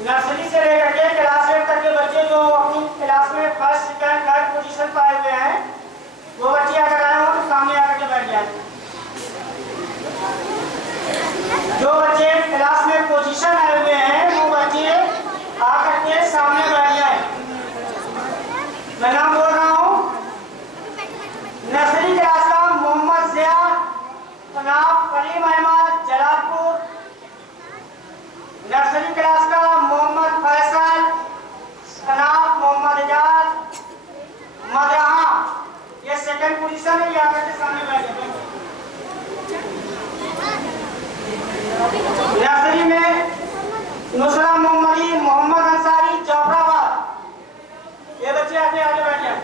Nursery से लेकर के क्लास 8 तक के बच्चे जो अपनी क्लास में फर्स्ट सेकंड थर्ड पोजीशन पाए हुए हैं वो बच्चे अगर आए हो तो सामने आकर के बैठ जाए। जो बच्चे क्लास में पोजीशन आए हुए हैं वो बच्चे आकर के सामने बैठ जाए। मैं नाम बोल रहा हूँ नर्सरी क्लास का मोहम्मद जिया, जनाब कलीम अहमद जलालपुर। नर्सरी क्लास का मोहम्मद फैसल, जनाब मोहम्मद एजाज मदरहा। ये सेकंड पोजीशन है, ये आकर के सामने बैठ जाए। नर्सरी में नुसरा मोहम्मदी, मोहम्मद अंसारी जाफराबाद। ये बच्चे आगे आगे बैठ जाए।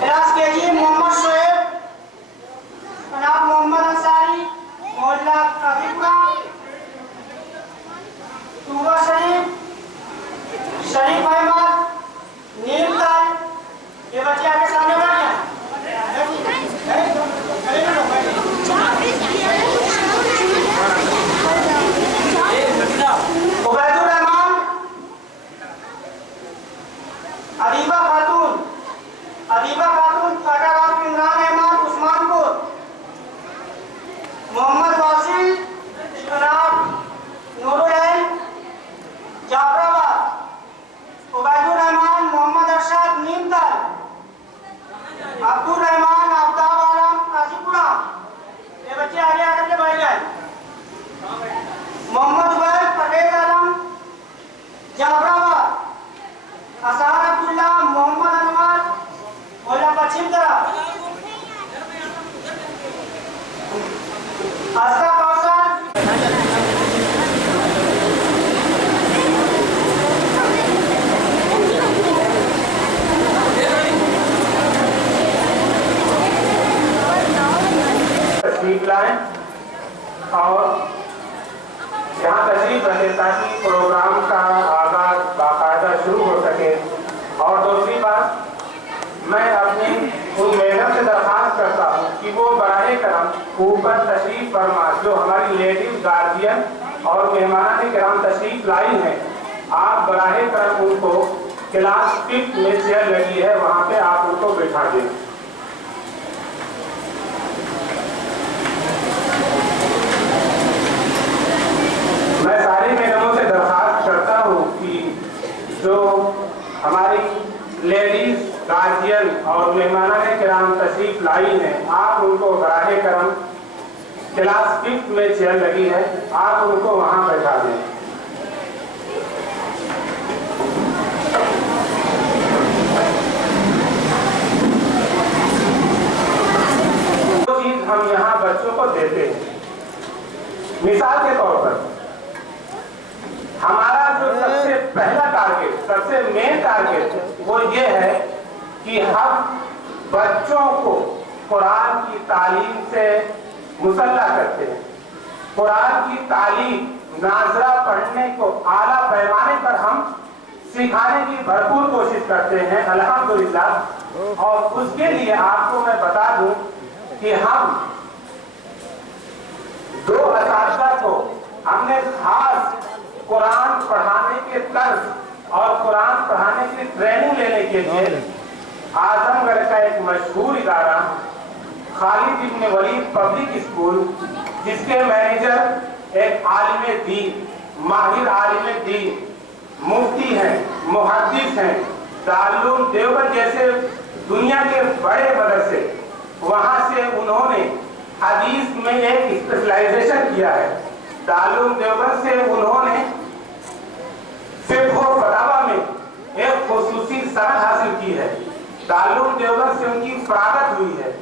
क्लास केजी मोहम्मद शोएब, जनाब मोहम्मद अंसारी मोहल्ला काफीपुरा। टूबा शरीफ, शरीफ अहमद नीमतल। ये बच्चे आगे सामने बैठ जाए। उबैदुर रहमान, अदीबा खातून, अदीबा खातून फाटाबाद, इमरान अहमद उस्मानपुर। मोहम्मद वासिल, जनाब नूरुल जाफराबाद। उबैदुर रहमान मोहम्मद अरशद नीमतल। अब्दुल रहमान आफ्ताब आलम काजीपुरा। ये बच्चे आगे आकर के बैठ जाए। मोहम्मद उबैद परवेज आलम जाफराबाद। असार अब्दुल्ला, मोहम्मद अनवर मोहल्ला पश्चिम तरफ। अस्ता कौसर, तशरीफ लाएं और यहाँ तशरीफ रखें ताकि प्रोग्राम का आगाज बाकायदा शुरू हो सके। और दूसरी बात, मैं अपनी उन मैडम से दरख्वास्त करता हूँ कि वो बराए करम ऊपर तशरीफ फरमा, जो हमारी लेडीज गार्जियन और मेहमान किराम तशरीफ लाई हैं, आप बराए करम उनको क्लास 5 में चेयर लगी है वहाँ पे आप उनको बैठा दें। मैं सारी मैडमों से दरख्वास्त करता हूँ कि जो हमारी लेडीज गार्जियन और मेहमान किराम तशरीफ लाई हैं, आप उनको बराए करम क्लास 5 में चेयर लगी है, आप उनको वहां बैठा दें। जो चीज हम यहाँ बच्चों को देते हैं, मिसाल के तौर पर हमारा जो सबसे पहला टारगेट, सबसे मेन टारगेट वो ये है कि हम बच्चों को कुरान की तालीम से मुसल्ला करते हैं। कुरान की तालीम नाज़रा पढ़ने को आला पैमाने पर हम सिखाने की भरपूर कोशिश करते हैं अल्हम्दुलिल्लाह। और उसके लिए आपको मैं बता दूं कि हम 2 असातिज़ा को हमने खास कुरान पढ़ाने के तर्ज और कुरान पढ़ाने की ट्रेनिंग लेने के लिए आजमगढ़ का एक मशहूर इदारा खालिद इब्न वलीद पब्लिक स्कूल, जिसके मैनेजर एक आलिम दीन, माहिर आलिम दीन, मुफ्ती हैं, मुहद्दिस हैं, दारुल देवबंद जैसे दुनिया के बड़े मदरसे, वहां से उन्होंने हदीस में एक स्पेशलाइजेशन किया है। दारुल देवबंद से उन्होंने फिक़्ह व फतावा में एक खुसूसी सनद हासिल की है। दारुल देवबंद से उनकी फरागत हुई है।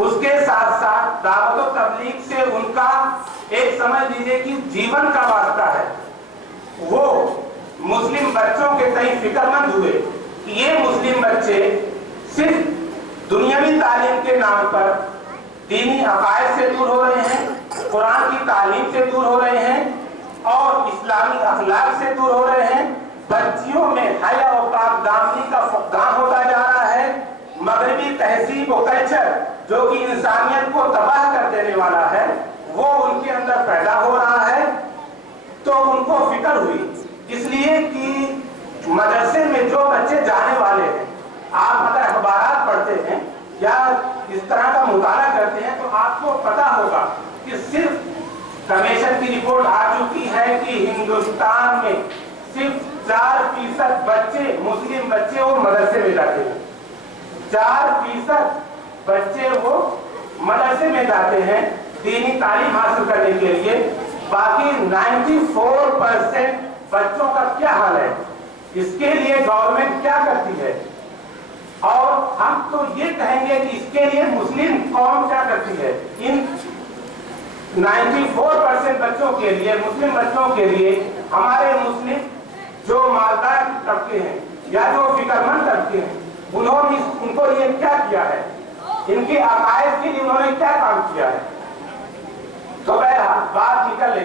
उसके साथ साथ दावत व तबलीग से उनका एक समझ लीजिए कि जीवन का वास्ता है। वो मुस्लिम बच्चों के तय फिक्रमंद हुए कि ये मुस्लिम बच्चे सिर्फ दुनियावी तालीम के नाम पर दीनी अकायद से दूर हो रहे हैं, कुरान की तालीम से दूर हो रहे हैं और इस्लामी अखलाक से दूर हो रहे हैं। बच्चियों में हया और पाकदामनी का फुकदान होता जा रहा है। मगरबी तहजीब और कल्चर जो कि इंसानियत को तबाह कर देने वाला है, वो उनके अंदर पैदा हो रहा है। तो उनको फिक्र हुई, इसलिए कि मदरसे में जो बच्चे जाने वाले हैं, आप अगर अखबारात पढ़ते हैं या इस तरह का मुताला करते हैं तो आपको पता होगा कि सिर्फ कमीशन की रिपोर्ट आ चुकी है कि हिंदुस्तान में सिर्फ 4% बच्चे, मुस्लिम बच्चे वो मदरसे में जाते हैं। 4% बच्चे वो मदरसे में जाते हैं दीनी तालीम हासिल करने के लिए। बाकी 94% बच्चों का क्या हाल है, इसके लिए गवर्नमेंट क्या करती है? और हम तो ये कहेंगे कि इसके लिए मुस्लिम कौम क्या करती है? इन 94% बच्चों के लिए, मुस्लिम बच्चों के लिए हमारे मुस्लिम जो मालदार तबके हैं या जो फिक्रमंद तबके हैं, उन्होंने उनको ये क्या किया है, इनके अकायद के लिए उन्होंने क्या काम किया है? तो बहरहाल बात निकल ले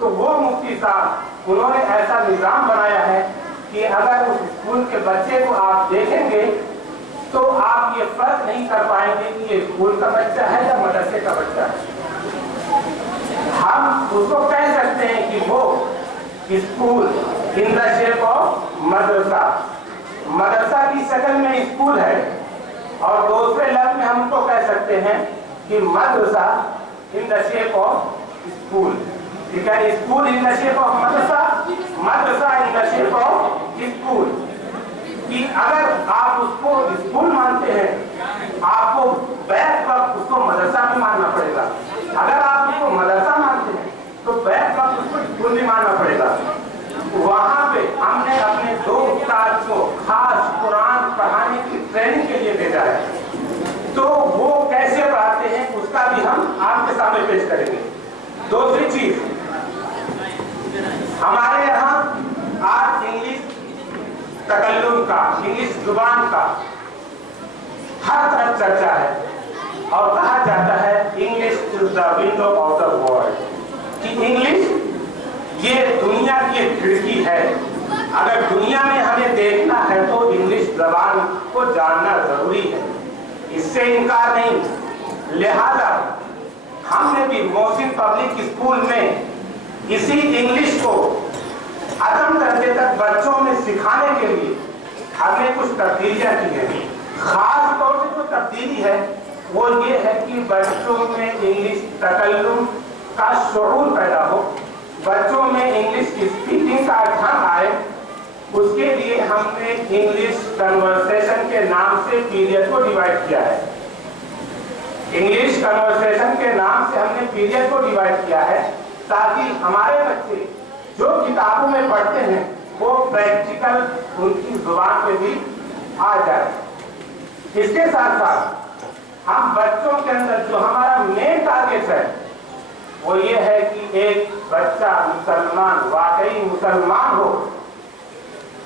तो वो मुफ्ती साहब उन्होंने ऐसा निजाम बनाया है कि अगर उस स्कूल के बच्चे को आप देखेंगे तो आप ये फर्क नहीं कर पाएंगे कि ये स्कूल का बच्चा है या मदरसे का बच्चा है। हम उसको कह सकते हैं कि वो school in the shape of मदरसा, मदरसा की शक्ल में स्कूल है। और दूसरे लफ्ज में हम उसको कह सकते हैं कि मदरसा in the shape of school, ठीक है? School in the shape of मदरसा, मदरसा in the shape of school. कि अगर आप उसको स्कूल मानते हैं, आपको बैक वक्त उसको मदरसा भी मानना पड़ेगा। अगर आप उसको मदरसा मानते हैं तो बैक वक्त उसको स्कूल भी मानना पड़ेगा। वहां पे हमने अपने 2 उस्ताद को खास कुरान पढ़ाने की ट्रेनिंग के लिए भेजा है। तो वो कैसे पढ़ाते हैं उसका भी हम आपके सामने पेश करेंगे। दूसरी चीज, हमारे यहाँ आज इंग्लिश तकल्लुम का, इंग्लिश जुबान का हर तरफ चर्चा है और कहा जाता है English is the window of the world, कि इंग्लिश ये दुनिया की खिड़की है। अगर दुनिया में हमें देखना है तो इंग्लिश जबान को जानना जरूरी है, इससे इनकार नहीं। लिहाजा हमने भी मोहसिन पब्लिक स्कूल में इसी इंग्लिश को अदम दर्जे तक बच्चों में सिखाने के लिए हमने कुछ तब्दीलियां की हैं। खास तौर से जो तब्दीली है वो ये है कि बच्चों में इंग्लिश तकल्लुम का शऊर पैदा हो, बच्चों में इंग्लिश स्पीकिंग का ढंग आए। उसके लिए हमने इंग्लिश कन्वर्सेशन के नाम से पीरियड को डिवाइड किया है। इंग्लिश कन्वर्सेशन के नाम से हमने पीरियड को डिवाइड किया है ताकि हमारे बच्चे जो किताबों में पढ़ते हैं वो प्रैक्टिकल उनकी जुबान पे भी आ जाए। इसके साथ साथ हम बच्चों के अंदर जो हमारा मेन टारगेट है वो ये है कि एक बच्चा मुसलमान, वाकई मुसलमान हो।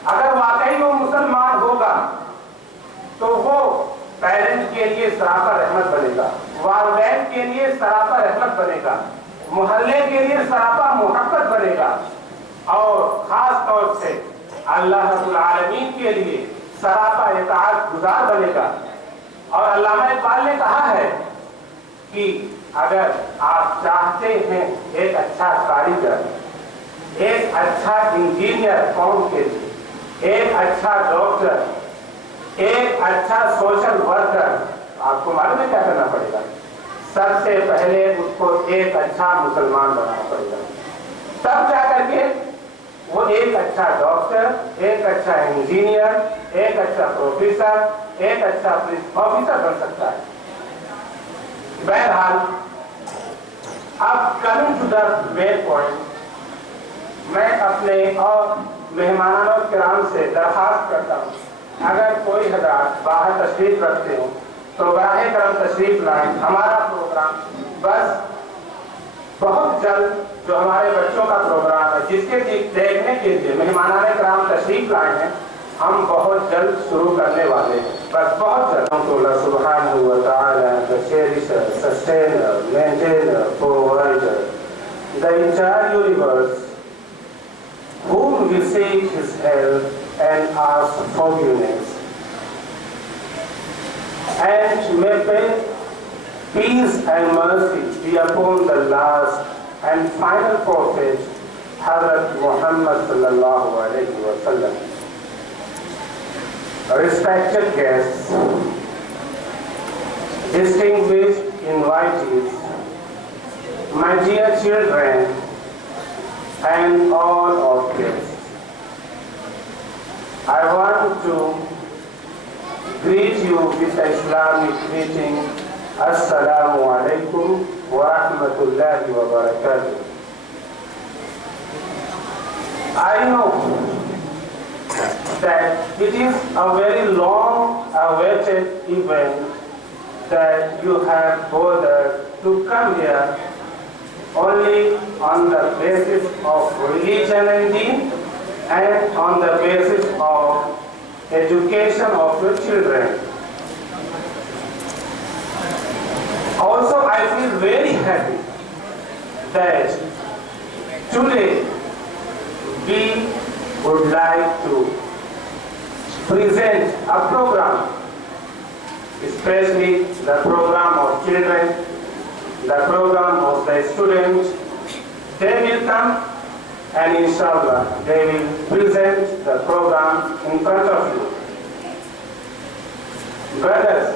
अगर वाकई वो मुसलमान होगा तो वो पेरेंट्स के लिए सरापा रहमत बनेगा, वालिदैन के लिए सरापा रहमत बनेगा, मोहल्ले के लिए सरापा मोहब्बत बनेगा और खास तौर से اللہ رب العالمین کے لیے سراپا اطاعت گزار بنے گا. اور علامہ اقبال نے کہا ہے کہ اگر آپ چاہتے ہیں ایک اچھا کاریگر، ایک اچھا انجینئر قوم کے لیے، ایک اچھا ڈاکٹر، ایک اچھا سوشل ورکر، آپ کو معلوم ہے کیا کرنا پڑے گا؟ سب سے پہلے اس کو ایک اچھا مسلمان بنانا پڑے گا. تب جا کر کے وہ ایک اچھا ڈاکٹر، ایک اچھا انجینئر، ایک اچھا پروفیسر، ایک اچھا پولیس آفیسر بن سکتا ہے. بہرحال اب coming to the main point, میں اپنے اور مہمانان کرام سے درخواست کرتا ہوں اگر کوئی حضرات باہر تشریف رکھتے ہوں تو براہ کرم تشریف لائیں. ہمارا پروگرام بس بہت جلد جو ہمارے بچوں کا پروگرام ہے جس کے دیکھنے کے لیے مہمانان کرام تشریف لائے ہیں، ہم بہت جلد شروع کرنے والے ہیں. بس بہت جلد. اللہ سبحانہ و تعالی the cherisher, sustainer, maintainer, provider, the entire universe, whom we seek his help and ask forgiveness, and may peace and mercy be upon the last and final prophet, Hazrat Muhammad sallallahu alaihi wasallam. Respected guests, distinguished invitees, my dear children, and all of guests, I want to greet you with the Islamic greeting, Assalamu alaikum wa rahmatullahi wa barakatuh. I know that it is a very long awaited event that you have bothered to come here only on the basis of religion and deen and on the basis of education of your children. Also, I feel very happy that today we would like to present a program, especially the program of children, the program of the students. They will come and inshallah they will present the program in front of you. Brothers,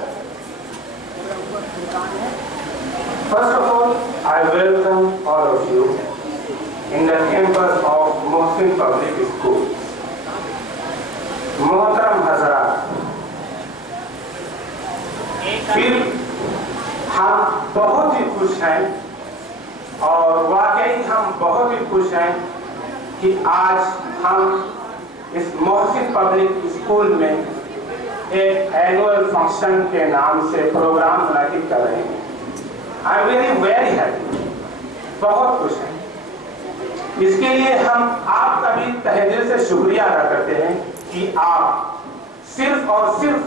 first of all, I welcome all of you in the campus of Mohsin Public School. मोहतरम हजरात, फिर हम बहुत ही खुश हैं और वाकई हम बहुत ही खुश हैं कि आज हम इस मोहसिन पब्लिक स्कूल में एक एनुअल फंक्शन के नाम से प्रोग्राम मुनाकिद कर रहे हैं. आई एम वेरी हैप्पी, बहुत खुश हैं. इसके लिए हम आपका भी तहे दिल से शुक्रिया अदा करते हैं कि आप सिर्फ और सिर्फ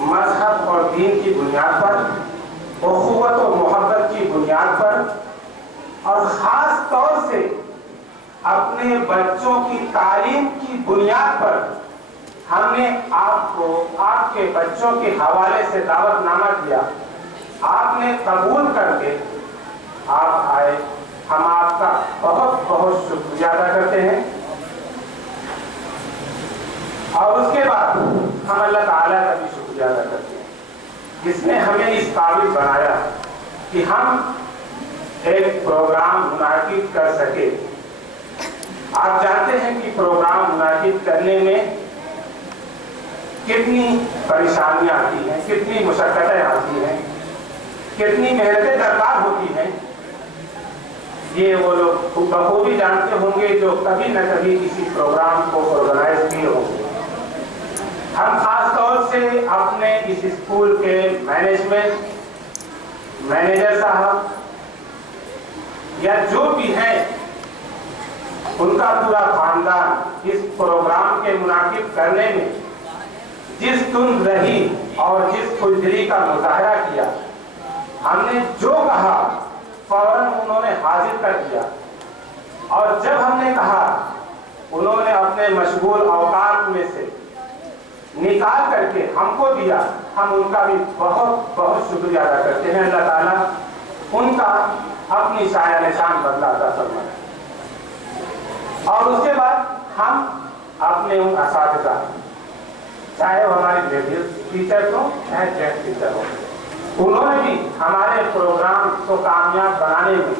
मजहब और दीन की बुनियाद पर, उखुवत और मोहब्बत की बुनियाद पर और ख़ास तौर से अपने बच्चों की तालीम की बुनियाद पर हमने आपको आपके बच्चों के हवाले से दावतनामा दिया. आपने कबूल करके आप आए. हम आपका बहुत बहुत शुक्रिया अदा करते हैं. और उसके बाद हम अल्लाह ताला का भी शुक्रिया अदा करते हैं जिसने हमें इस काबिल बनाया कि हम एक प्रोग्राम मुनाकिद कर सके. आप जानते हैं कि प्रोग्राम मुनाकिद करने में कितनी परेशानियां आती हैं, कितनी मुशक्कतें आती हैं, कितनी मेहनतें दरकार होती हैं. ये वो लोग बखूबी जानते होंगे जो कभी न कभी किसी प्रोग्राम को ऑर्गेनाइज किए होंगे. हम खास तौर से अपने इस स्कूल के मैनेजमेंट, मैनेजर साहब या जो भी हैं उनका पूरा खानदान इस प्रोग्राम के मुनाकिब करने में जिस तुम रही और जिस खुददिली का मुजाहरा किया. हमने जो कहा फौरन उन्होंने हाजिर कर दिया. और जब हमने कहा انہوں نے اپنے مشغول اوقات میں سے نکال کر کے ہم کو دیا، ہم ان کا بھی بہت بہت شکریہ ادا کرتے ہیں۔ اللہ تعالیٰ ان کا اپنی سایہ نشان بدلا عطا فرمائے۔ اور اس کے بعد ہم اپنے ان اساتذہ، چاہے وہ ہمارے لیڈیز ٹیچر ہوں چاہے جینٹس ٹیچر ہوں، انہوں نے بھی ہمارے پروگرام کو کامیاب بنانے میں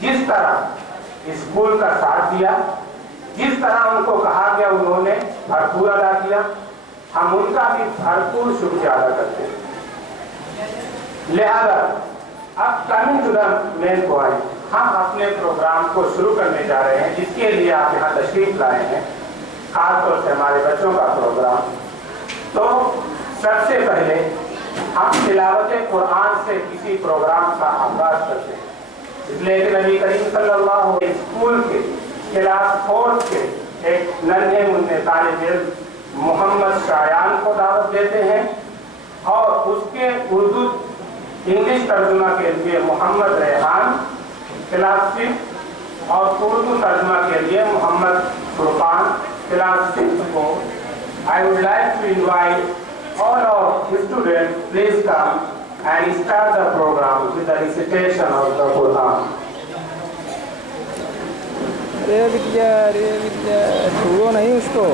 جس طرح اسکول کا ساتھ دیا، جس طرح ان کو کہا گیا انہوں نے بھرپور ادا کیا، ہم ان کا بھی بھرپور شکریہ ادا کرتے ہیں۔ لہذا اب coming to the main point, ہم اپنے پروگرام کو شروع کرنے جا رہے ہیں، جس کے لیے آپ یہاں تشریف لائے ہیں، خاص طور سے ہمارے بچوں کا پروگرام۔ تو سب سے پہلے ہم تلاوت قرآن سے کسی پروگرام کا آغاز کرتے ہیں، اس لیے کہ نبی کریم صلی اللہ علیہ وسلم اسکول کے کلاس 4 کے ایک ننھے منھے طالب علم محمد شایان کو دعوت دیتے ہیں، اور اس کے اردو انگلش ترجمہ کے لیے محمد ریحان کلاس 5 اور اردو ترجمہ کے لیے محمد فرقان کلاس 6 کو I would like to invite all of the students, please come and start the program with the recitation of the Quran. ارے بدیا چھوڑو نہیں اس کو۔